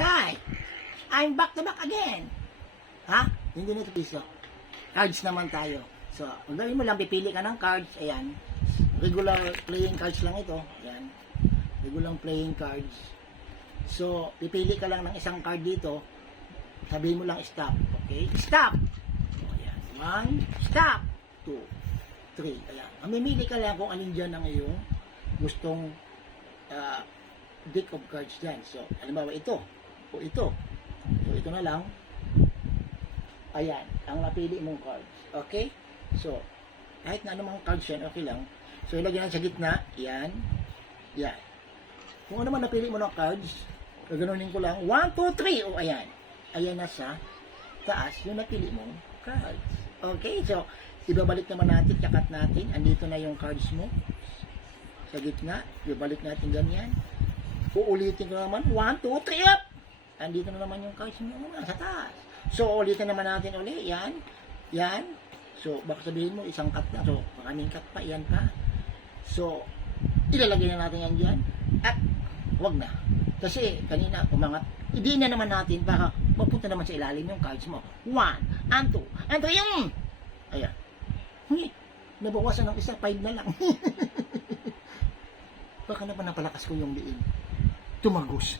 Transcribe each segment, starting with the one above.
Hi! I'm back to back again. Ha? Hindi nito piso. Cards naman tayo. So, ang gawin mo lang, pipili ka ng cards. Ayan. Regular playing cards lang ito. Ayan. Regular playing cards. So, pipili ka lang ng isang card dito. Sabihin mo lang stop. Okay? Stop! So, ayan. 1, stop! 2, 3. Ayan. Mamimili ka lang kung alin dyan ang iyong gustong deck of cards dyan. So, halimbawa ito. O ito. So, ito na lang. Ayan. Ang napili mong cards. Okay? So, kahit na anumang cards yan, okay lang. So, ilagay na sa gitna. Yan. Yan. Kung ano man napili mo ng cards, gaganunin ko lang. 1, 2, 3. O, ayan. Ayan na sa taas yung napili mong cards. Okay? So, ibabalik naman natin, kakat natin. Andito na yung cards mo. Sa gitna. Ibabalik natin ganyan. Uulitin ko naman. 1, 2, 3. Up! Andito na naman yung cards mo sa taas. So, ulitin naman natin ulit. Yan. Yan. So, baka sabihin mo, isang cut na. So, maraming cut pa. Yan pa. So, ilalagay na natin yan dyan. At, wag na. Kasi, kanina, umangat. Hindi na naman natin para mapunta naman sa ilalim yung cards mo. 1, and 2, and 3. Yung! Ayan. Nabawasan ng isa, 5 na lang. Baka naman napalakas ko yung liin. Tumagos.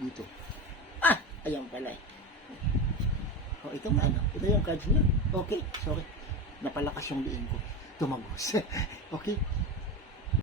Dito. Ah! Ayan pala eh. O, ito nga ano. Ito yung cards niya. Okay, sorry. Napalakas yung liin ko. Tumagos. Okay?